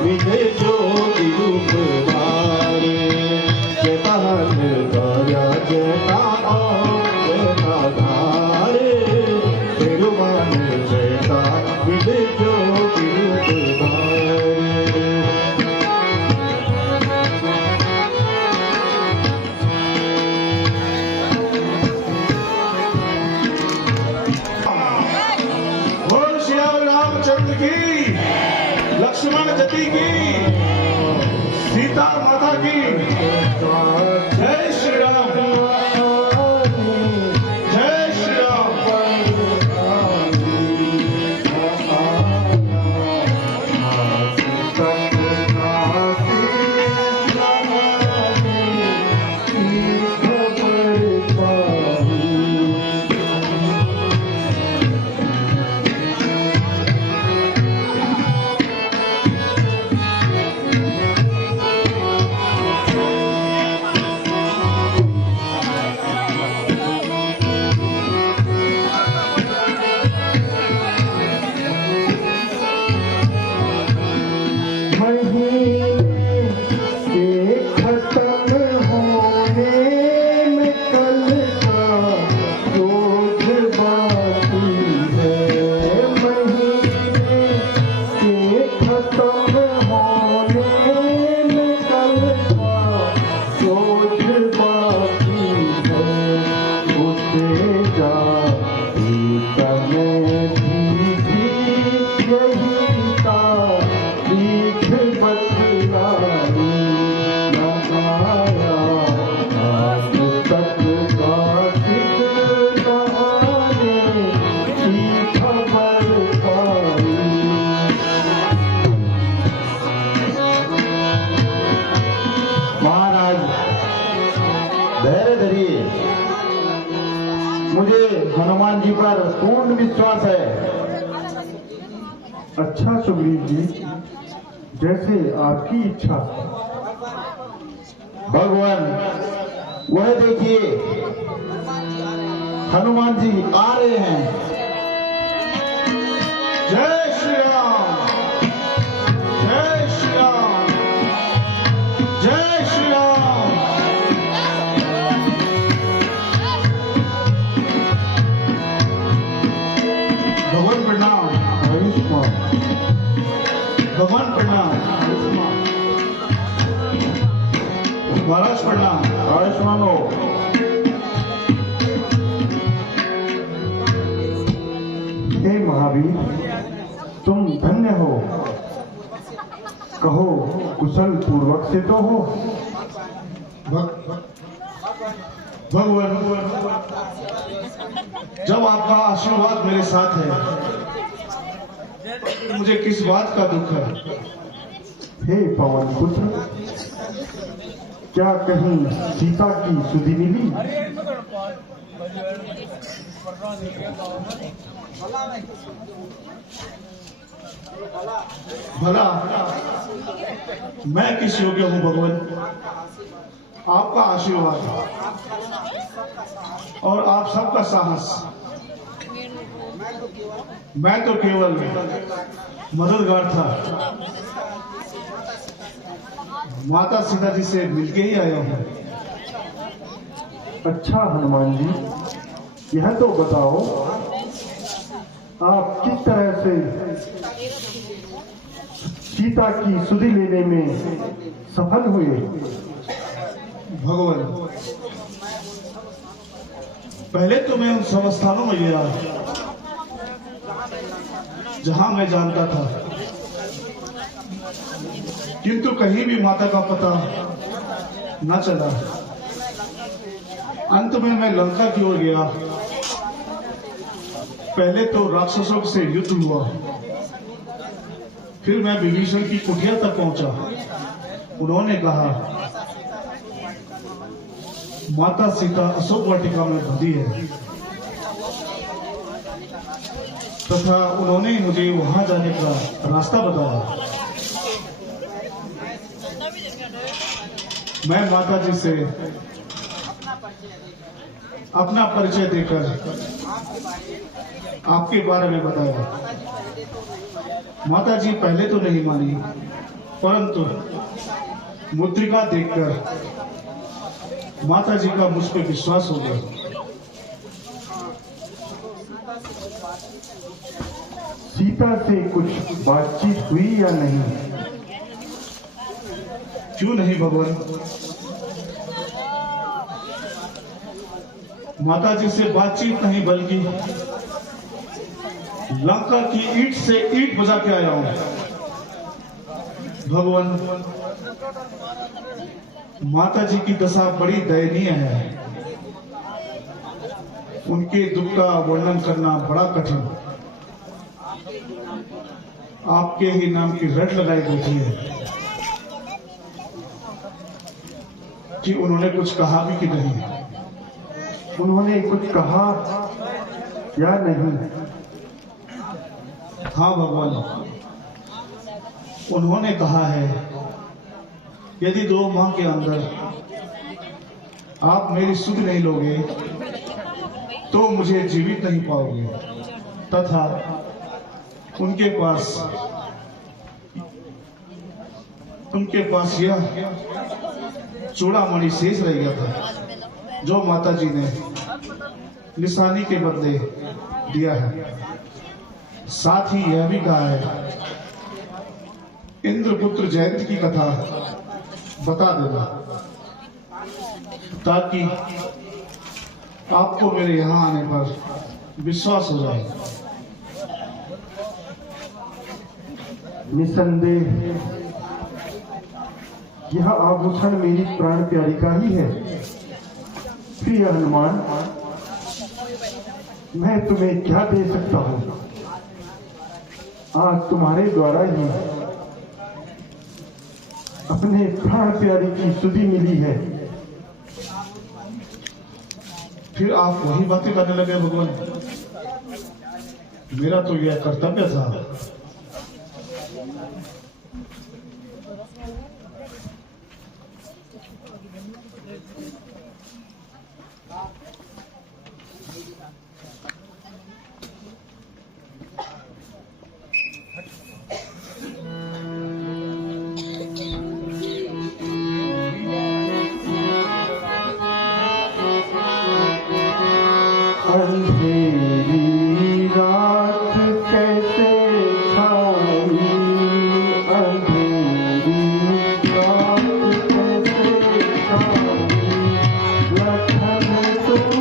विधि ज्योति रूप धारे। जटा गया जटा जटा धारे, तिरुवन जटा विधि ज्योति रूप धारे। रामचंद्र की, लक्ष्मण जति की, सीता माता की जय श्री राम, जय श्री राम। धैर्य धरिए, मुझे हनुमान जी पर पूर्ण विश्वास है। अच्छा सुग्रीव जी, जैसे आपकी इच्छा। भगवान वह देखिए, हनुमान जी आ रहे हैं। जय श्री राम, जय श्री राम, जय श्री राम। भगवान प्रणाम। आयुष्मान। भगवान प्रणाम। महाराज प्रणाम। आयुष्मान हो। हे महावीर, तुम धन्य हो। कहो कुशल पूर्वक से तो हो। भगवान, जब आपका आशीर्वाद मेरे साथ है, मुझे किस बात का दुख है? हे पवन पुत्र, क्या कहीं सीता की सुधि मिली? भला मैं किस योग्य हूँ भगवान? आपका आशीर्वाद और आप सबका साहस। मैं तो केवल मददगार था। माता सीता जी से मिलके ही आया हूँ। अच्छा हनुमान जी, यह तो बताओ, आप किस तरह से सीता की सुधि लेने में सफल हुए? भगवान, पहले तो मैं उन सब स्थानों में गया जहां मैं जानता था, किंतु कहीं भी माता का पता न चला। अंत में मैं लंका की ओर गया। पहले तो राक्षसों से युद्ध हुआ, फिर मैं विभीषण की कुटिया तक पहुंचा। उन्होंने कहा माता सीता अशोक वाटिका में बंधी है, तथा उन्होंने मुझे वहां जाने का रास्ता बताया। मैं माता जी से अपना परिचय देकर आपके बारे में बताया। माता जी पहले तो नहीं मानी, परंतु मुद्रिका देखकर माता जी का मुझ पर विश्वास हो गया। सीता से कुछ बातचीत हुई या नहीं? क्यों नहीं भगवान, माता जी से बातचीत नहीं बल्कि लंका की ईंट से ईंट बजा के आया हूं। भगवान, माता जी की दशा बड़ी दयनीय है। उनके दुख का वर्णन करना बड़ा कठिन। आपके ही नाम की रट लगाई बैठी है कि उन्होंने कुछ कहा भी कि नहीं। उन्होंने कुछ कहा या नहीं? हाँ भगवान, उन्होंने कहा है यदि 2 माह के अंदर आप मेरी सुध नहीं लोगे तो मुझे जीवित नहीं पाओगे, तथा उनके पास यह चूड़ामणि शेष रह गया था जो माता जी ने निशानी के बदले दिया है। साथ ही यह भी कहा है इंद्रपुत्र जयंत की कथा बता देना ताकि आपको मेरे यहां आने पर विश्वास हो जाए। निसंदेह यह आभूषण मेरी प्राण प्यारी का ही है। प्रिय हनुमान, मैं तुम्हें क्या दे सकता हूं? आज तुम्हारे द्वारा ही अपने प्राण प्यारी की सुधि मिली है। फिर आप वही बातें करने लगे भगवान। मेरा तो यह कर्तव्य था। अंधेरी रात कैसे छाई, अंधेरी रात कैसे छाई, लखन तुम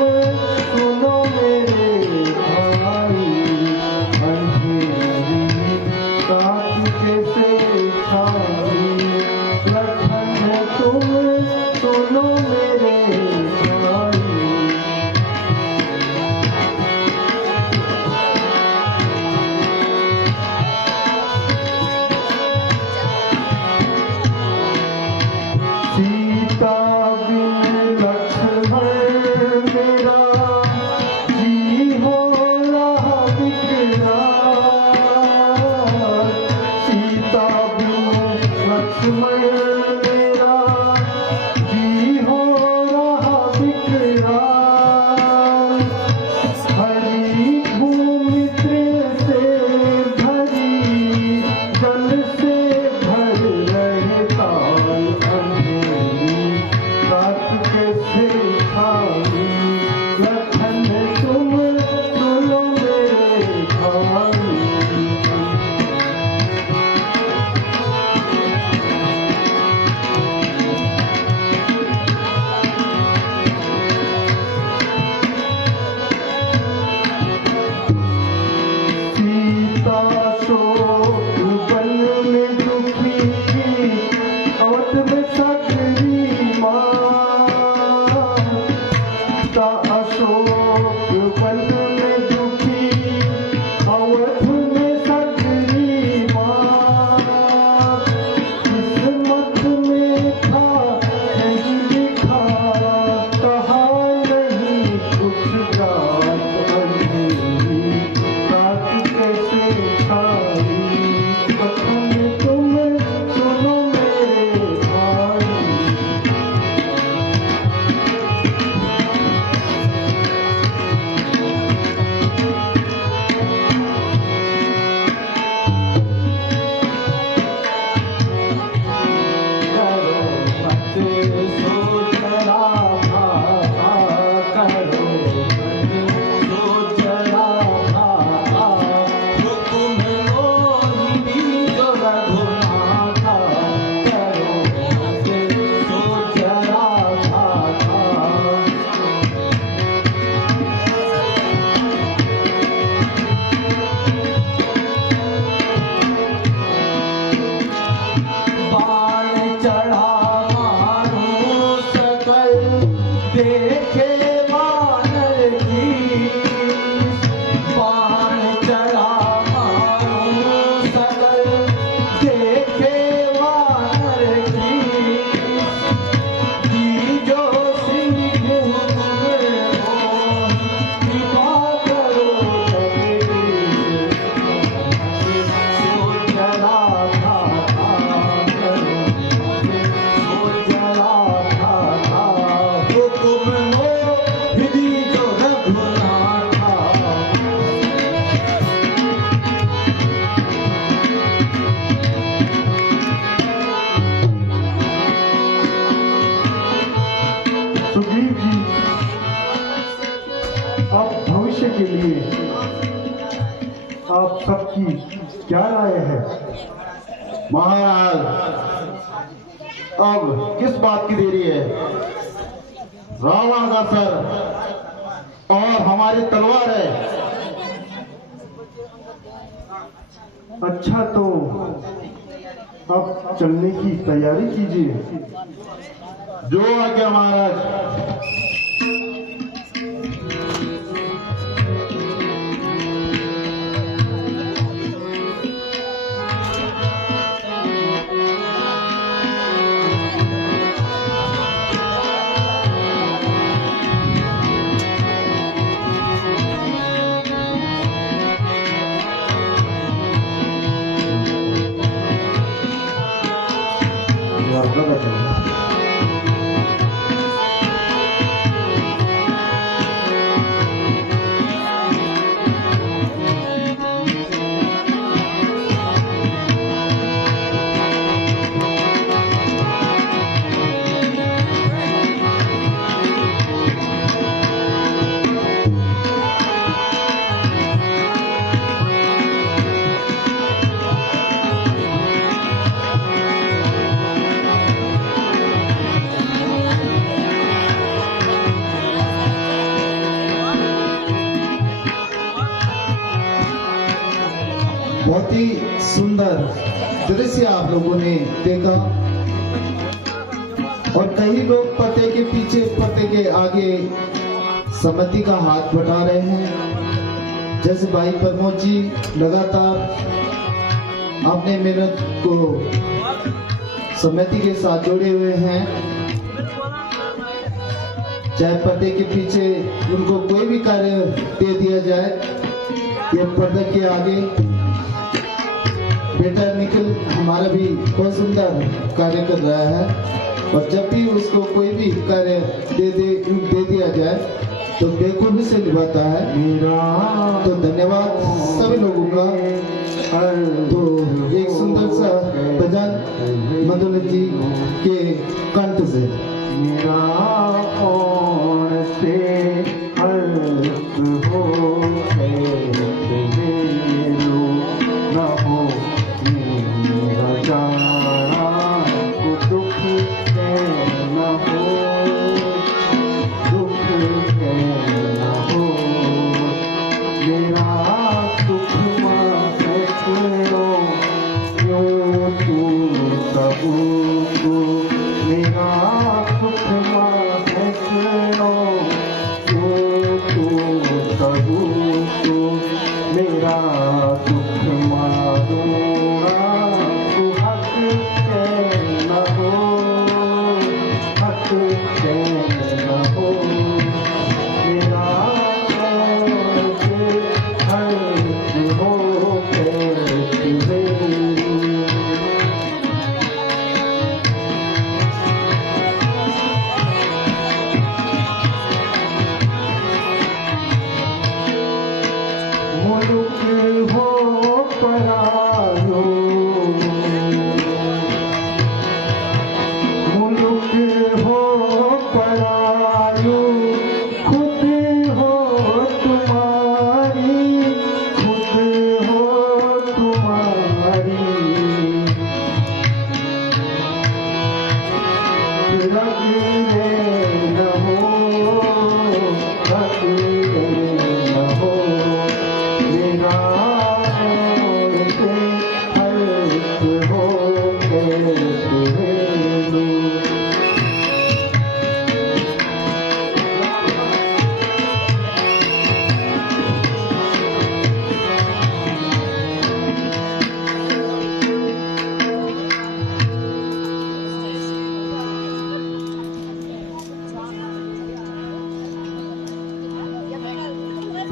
सुनो मेरे भाई। अंधेरी रात कैसे छाई, लखन तुम सुनो मेरे भाई। सीता बिन लक्ष्मण मेरा जी हो रहा विकराल। सीता बिन लक्ष्मण मेरा जी हो रहा विकराल। हरी भूमि से भरी जल से भर रहे ताल। अंधेरी रात कैसे छाई, लखन तुम सुनो मेरे भाई। आप सबकी क्या राय है? महाराज, अब किस बात की देरी है? रावण का सर और हमारी तलवार है। अच्छा, तो अब चलने की तैयारी कीजिए। जो आज्ञा महाराज। बहुत ही सुंदर दृश्य आप लोगों ने देखा और कई लोग पर्दे के पीछे पर्दे के आगे सम्मति का हाथ बटा रहे हैं। जैसे भाई प्रमोद जी लगातार अपने मेहनत को सम्मति के साथ जोड़े हुए हैं। चाहे पर्दे के पीछे उनको कोई भी कार्य दे दिया जाए, ये पर्दे के आगे बेटा निखिल हमारा भी बहुत सुंदर कार्य कर रहा है और जब भी उसको कोई भी कार्य दे दिया जाए तो बेखूबी से निभाता है। तो धन्यवाद सभी लोगों का। तो एक सुंदर सा भजन मधुर जी के कंठ से।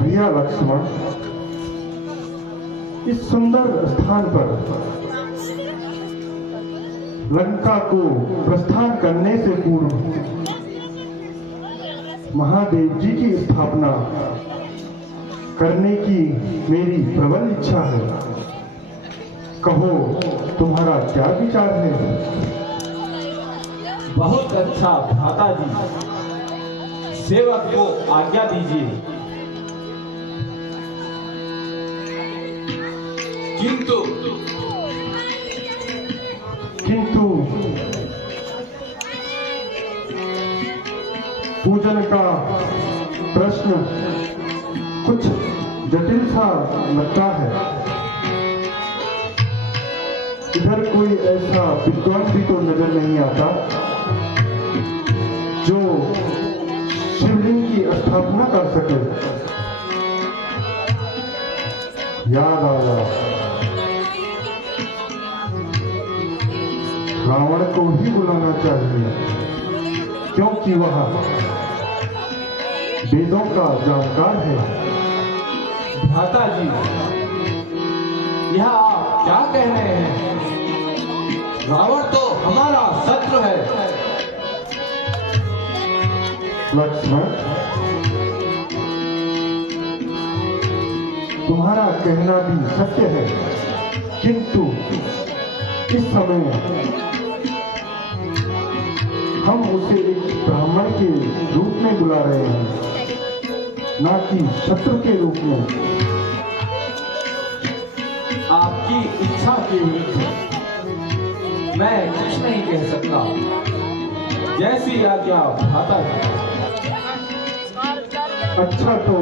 भैया लक्ष्मण, इस सुंदर स्थान पर लंका को प्रस्थान करने से पूर्व महादेव जी की स्थापना करने की मेरी प्रबल इच्छा है। कहो, तुम्हारा क्या विचार है? बहुत अच्छा भ्राता जी, सेवक को आज्ञा दीजिए। किंतु पूजन का प्रश्न कुछ जटिल सा लगता है। इधर कोई ऐसा विद्वान भी तो नजर नहीं आता जो शिवलिंग की स्थापना कर सके। याद आया, रावण को ही बुलाना चाहिए, क्योंकि वह वेदों का जानकार है। भ्राता जी, यह आप क्या कह रहे हैं? रावण तो हमारा शत्रु है। लक्ष्मण, तुम्हारा कहना भी सत्य है, किंतु इस समय हम उसे एक ब्राह्मण के रूप में बुला रहे हैं, ना कि शत्रु के रूप में। आपकी इच्छा के विरुद्ध मैं कुछ नहीं कह सकता। जैसी आज्ञा भ्राता जी। अच्छा, तो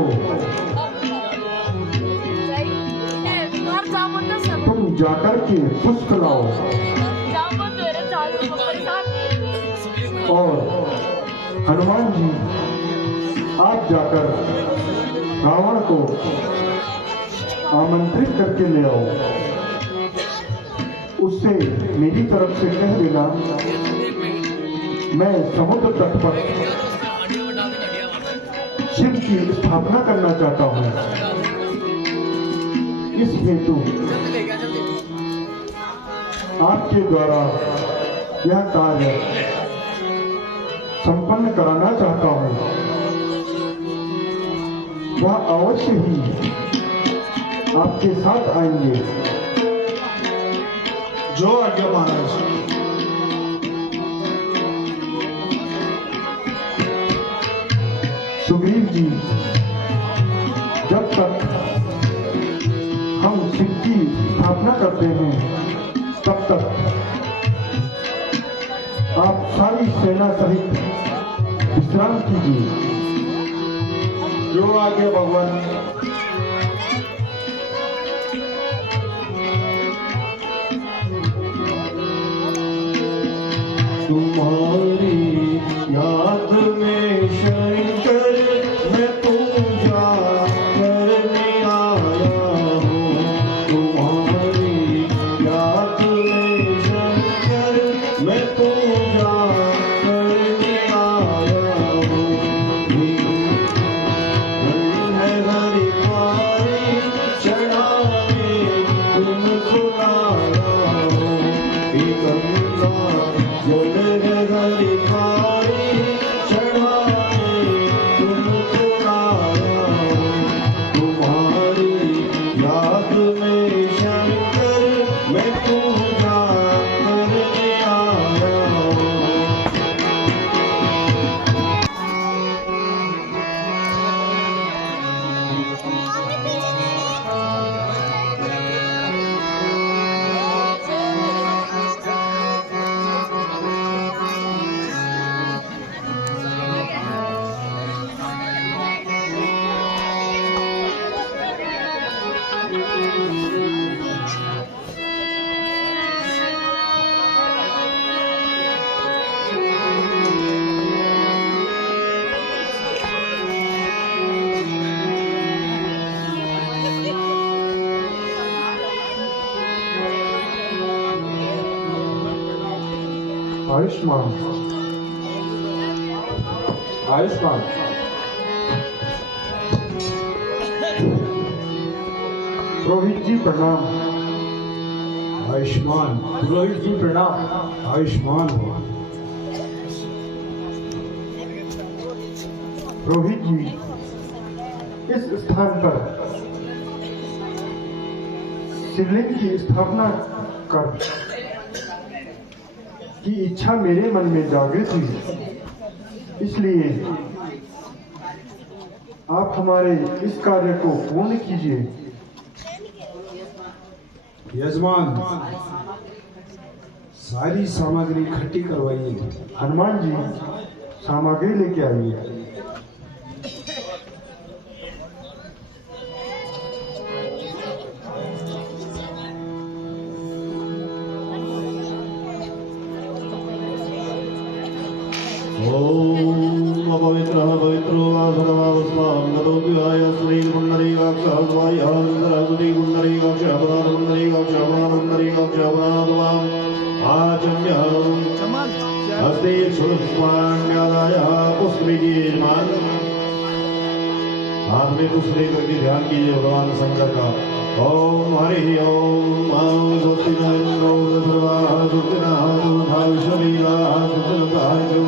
तुम जाकर के पुष्प लाओ और हनुमान जी, आप जाकर रावण को आमंत्रित करके ले आओ। उससे मेरी तरफ से कह देना, मैं समुद्र तट पर शिव की स्थापना करना चाहता हूँ। इस हेतु आपके द्वारा यह कार्य संपन्न कराना चाहता हूँ। वह अवश्य ही आपके साथ आएंगे। जो आज्ञा महाराज। सुग्रीव जी, जब तक हम शिव की स्थापना करते हैं, तब तक आप सारी सेना सहित विश्राम कीजिए। जो आज्ञा भगवान। तुम्हारी याद में शंकर मैं पूजा करने आया हूँ। तुम्हारी याद में शंकर मैं पूजा करने आया हूँ। है हरि पारी चढ़ाने तुमको लाया हूँ। गंगा जल हरि पारी चढ़ाने तुमको लाया हूँ। तुम्हारी याद में शंकर मैं पूजा करने आया हूँ। आयुष्मान, आयुष्मान, रोहित जी प्रणाम। आयुष्मान, पुरोहित जी प्रणाम। आयुष्मान हो। रोहित जी, इस स्थान पर शिवलिंग की स्थापना कर की इच्छा मेरे मन में जागृत हुई, इसलिए आप हमारे इस कार्य को पूर्ण कीजिए। यजमान, सारी सामग्री इकट्ठी करवाइए। हनुमान जी सामग्री लेके आइए। ओम अपवित्रः पवित्रो आसनवावस्मां गतोऽध्याय श्रीकुण्डलीकाक्षाद्वायान्तरगुडी कुण्डलीकाक्षापदानकुण्डलीकाक्षापदानकुण्डलीकाक्षापदानवाम् आचम्यम् हस्ते सुरस्मान्यादाय पुष्पीजीर्मान। हाथ में पुष्प लेकर के ध्यान कीजिए भगवान शंकर का। ओम हरि ओम स्वस्तिनो विश्वलीला स्वस्तिनो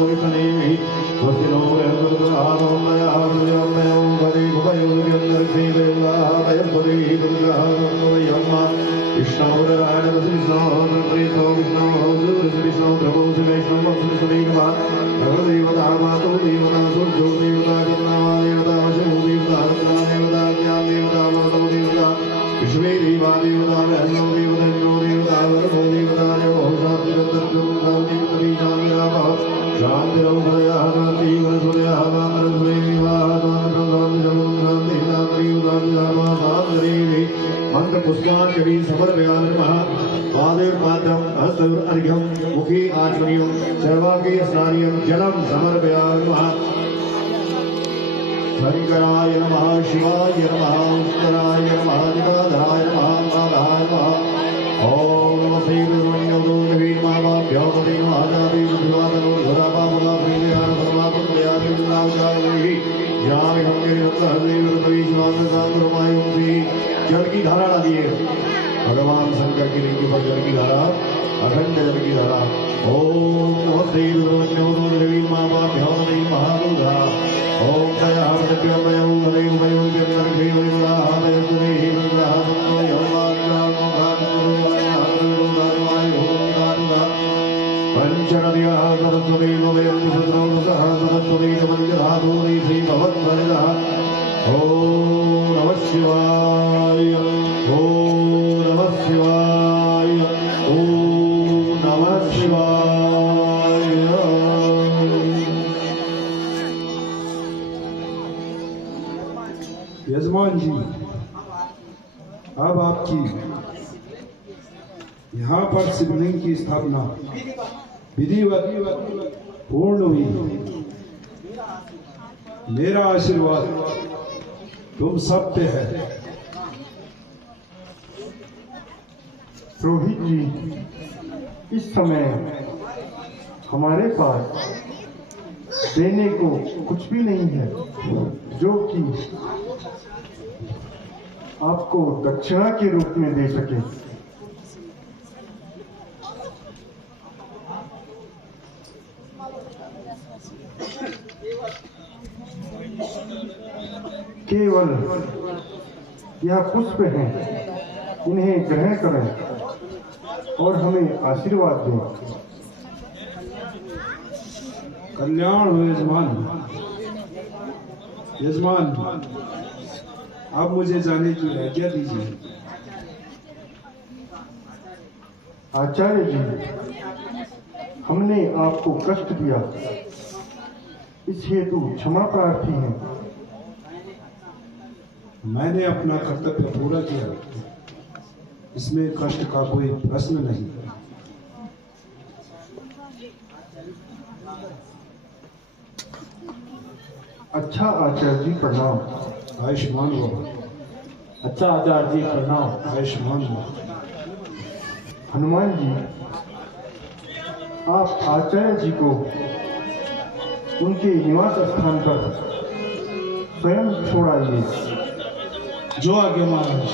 मंत्र पुष्पांजलि समर्पयामि नमः। पादयोर्पाद्यं हस्तयोरर्घ्यं मुखे आचमनीयं सर्वांगे स्नानीयं जलं समर्पयामि नमः। शंकराय नमः, शिवाय नमः, उत्तराय नमः, दिवाधराय नमः, माधवाय नमः। ओम नमः श्री गुरुवन्यो नवीनमावाभ्यो नमः विवादनो धरापावला प्रियान परमात्मयाति नावचारहि जामि हम के रत्नदेव रविश्वासकांतरमायुंसी। जल की धारा डालिए भगवान शंकर की लिंग पर, जल की धारा, अखंड जल की धारा। ओम नमः श्री गुरुवन्यो नवीनमावाभ्यो नमः। ओम दया प्रत्यमयो हरेम वयो जन्मर्षि वैवाहमय सुरेहि वैवाहमय पंचनद्याः सरस्वतीव वयं सुद्रौसः सरस्वतीव वन्द्यधातूरि श्रीभवद्वरिदः। ओम नमः शिवाय, ओम नमः शिवाय, ओम नमः शिवाय। यजमान जी, अब आपकी यहाँ पर शिवलिंग की स्थापना विधिवत पूर्ण हुई। मेरा आशीर्वाद तुम सब पे है। रोहित जी, इस समय हमारे पास देने को कुछ भी नहीं है जो कि आपको दक्षिणा के रूप में दे सके। केवल यह पुष्प हैं, इन्हें ग्रहण करें और हमें आशीर्वाद दें। कल्याण हो यजमान। यजमान, अब मुझे जाने की आज्ञा दीजिए। आचार्य जी, हमने आपको कष्ट दिया, इस हेतु क्षमा प्रार्थी हैं। मैंने अपना कर्तव्य पूरा किया, इसमें कष्ट का कोई प्रश्न नहीं। अच्छा आचार्य जी, प्रणाम। आयुष्मान हो, अच्छा आचार्य जी प्रणाम। आयुष्मान हो। हनुमान जी, आप आचार्य जी को उनके निवास स्थान पर स्वयं छोड़ाइए। जो आगे महाराज।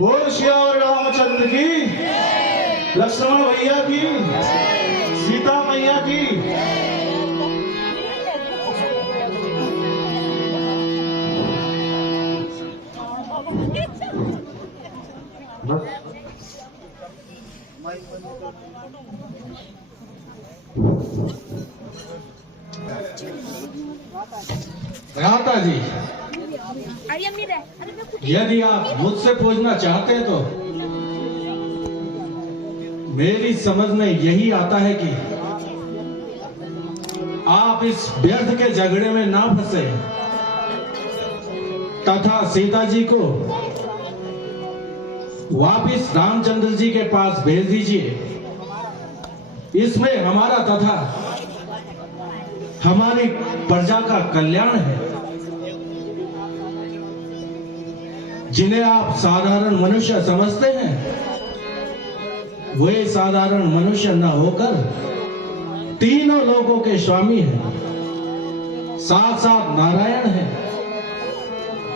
बोल श्याम रामचंद्र की, लक्ष्मण भैया की, सीता मैया की। बस भ्राता जी, यदि आप मुझसे पूछना चाहते हैं तो मेरी समझ में यही आता है कि आप इस व्यर्थ के झगड़े में ना फंसे तथा सीता जी को वापिस रामचंद्र जी के पास भेज दीजिए। इसमें हमारा तथा हमारी प्रजा का कल्याण है। जिन्हें आप साधारण मनुष्य समझते हैं वे साधारण मनुष्य न होकर तीनों लोगों के स्वामी हैं, साक्षात नारायण हैं।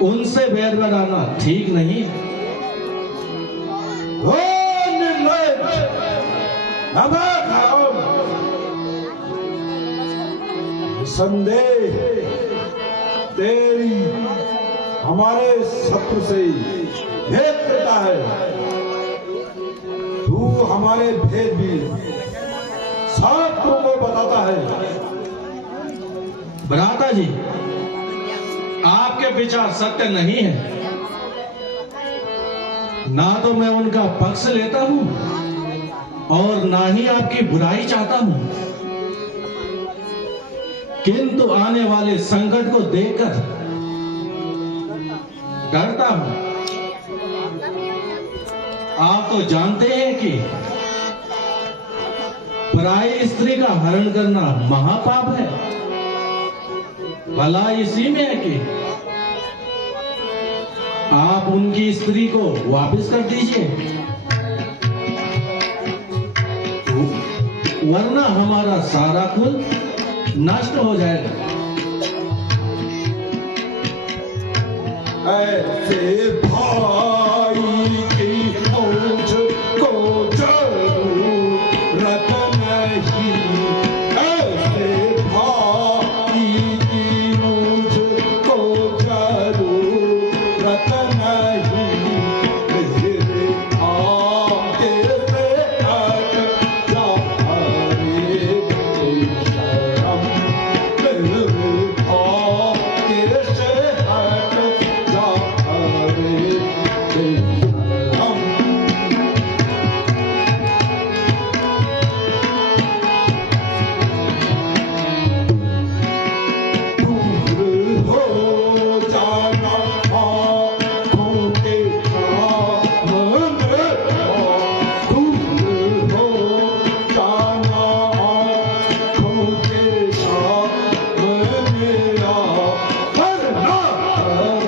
उनसे बैर बनाना ठीक नहीं है। संदेह तेरी हमारे शत्रु से भेद करता है। तू हमारे भेद भी शत्रु को बताता है। भ्राता जी, आपके विचार सत्य नहीं है। ना तो मैं उनका पक्ष लेता हूं और ना ही आपकी बुराई चाहता हूं, किंतु आने वाले संकट को देखकर डरता हूं। आप तो जानते हैं कि पराई स्त्री का हरण करना महापाप है। भला इसी में है कि आप उनकी स्त्री को वापस कर दीजिए, वरना हमारा सारा कुल नष्ट हो जाएगा। ऐसे भाई की मुझको जरूरत नहीं। ऐसे भाई की मुझको जरूरत नहीं। मेरे आगे से हट जा रे शरम। मेरे आगे से हट जा रे शरम। दूर हो जाना आँखों के सामने। दूर हो जाना आँखों के सामने। वरना कर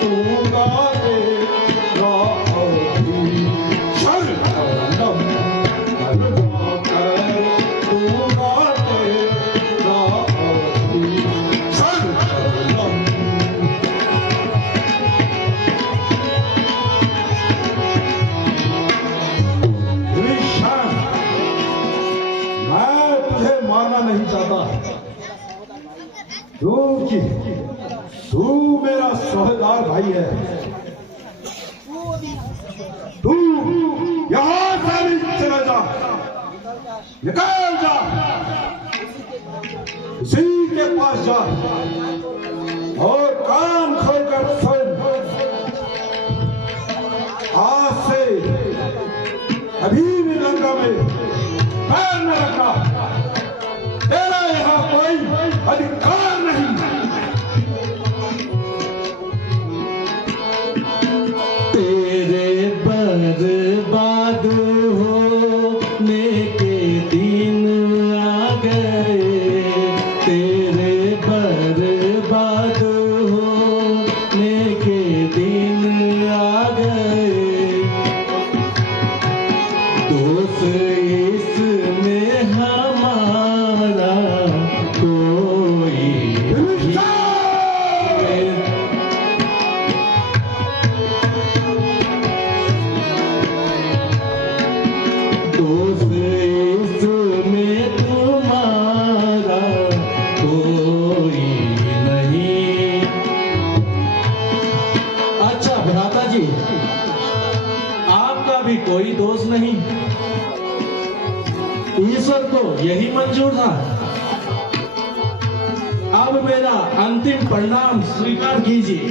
दूंगा तेरा अभिषेक। वरना कर दूंगा तेरा अभिषेक। विशाल, मैं तुझे मारना नहीं चाहता, क्योंकि तू मेरा सौहेदार भाई है। तू यहां से भी चला जा, निकल जा, किसी के पास जा और कान खोलकर सुन। आज से अभी भी गंगा में पैर न रखा। तेरा यहाँ कोई अधिकार नहीं। तेरे बर्बाद होने के दिन आ गए। तेरे बर्बाद होने के दिन आ गए। दोष इसमें हमारा कोई दोष इसमें तुम्हारा कोई नहीं। अच्छा भ्राता जी, आपका भी कोई दोष नहीं। ईश्वर को यही मंजूर था। अब मेरा अंतिम परिणाम स्वीकार कीजिए।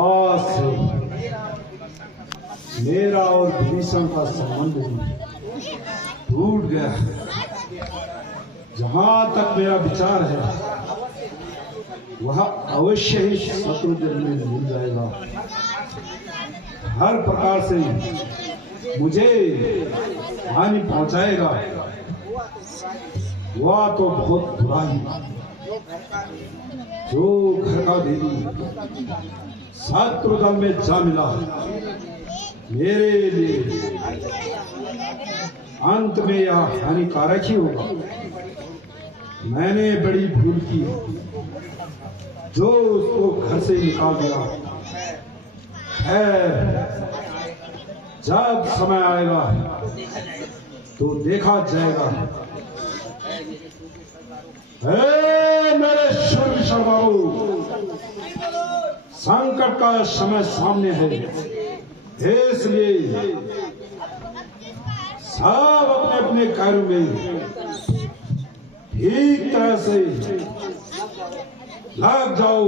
आज से मेरा और विभीषण का संबंध भी टूट गया। जहां तक मेरा विचार है वह अवश्य ही शत्रुजन में मिल जाएगा। हर प्रकार से मुझे हानि पहुंचाएगा वह तो बहुत बुरा ही। जो घर का देवी शत्रुदल में जा मिला मेरे लिए अंत में यह हानिकारक ही होगा। मैंने बड़ी भूल की जो उसको घर से निकाल दिया। खैर, जब समय आएगा तो देखा जाएगा। मेरे शूर शर्माओ, संकट का समय सामने है, इसलिए सब अपने अपने कार्यों में ठीक तरह से लग जाओ।